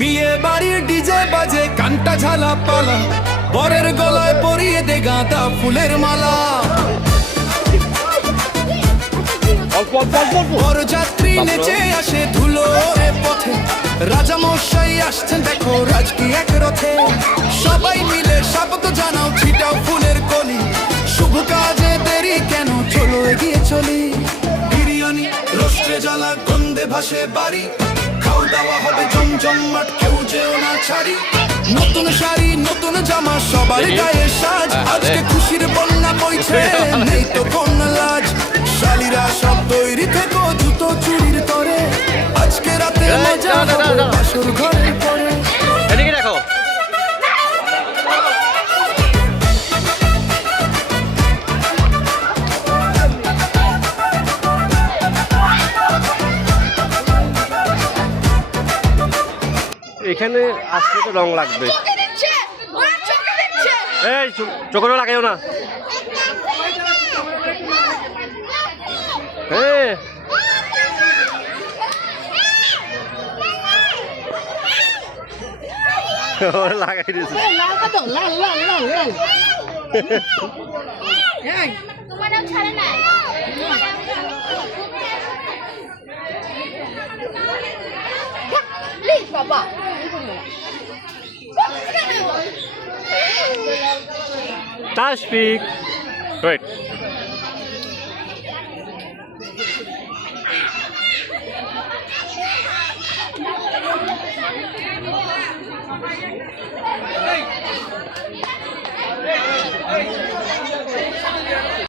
বিয়ে বাড়ির ডিজে বাজে কান্টা ঝালা পালা, বরের গলায় পরিয়ে দে গাঁদা ফুলের মালা। বরযাত্রী নেচে আসে ধুলো পথে, রাজা মশাই আসছেন দেখো রাজকীয় এক রথে। সবাই মিলে শপথ জানাও, ছিটাও ফুলের কলি, শুভ কাজে দেরি কেন, চলো এগিয়ে চলি। বিরিয়ানি রোস্টে জ্বালা গন্ধে ভাসে বাড়ি, খাও দাওয়া হবে জমজমাট, কেউ যেও না ছাড়ি। নতুন শাড়ি নতুন জামা সবার গায়ে সাজ, আজকে খুশির বন্যা বইছে নেই তো কোন লাজ। শালীরা সব তৈরি থেকো জুতো চুরির তরে, আজকে রাতে মজা হবে বাসর ঘরের পরে। এদিকে দেখো, এখানে আসলে তো রং লাগবে। এই চোখে লাগাইও না। হ্যাঁ লাগাই দিয়েছে। বাবা Tashfik. Wait.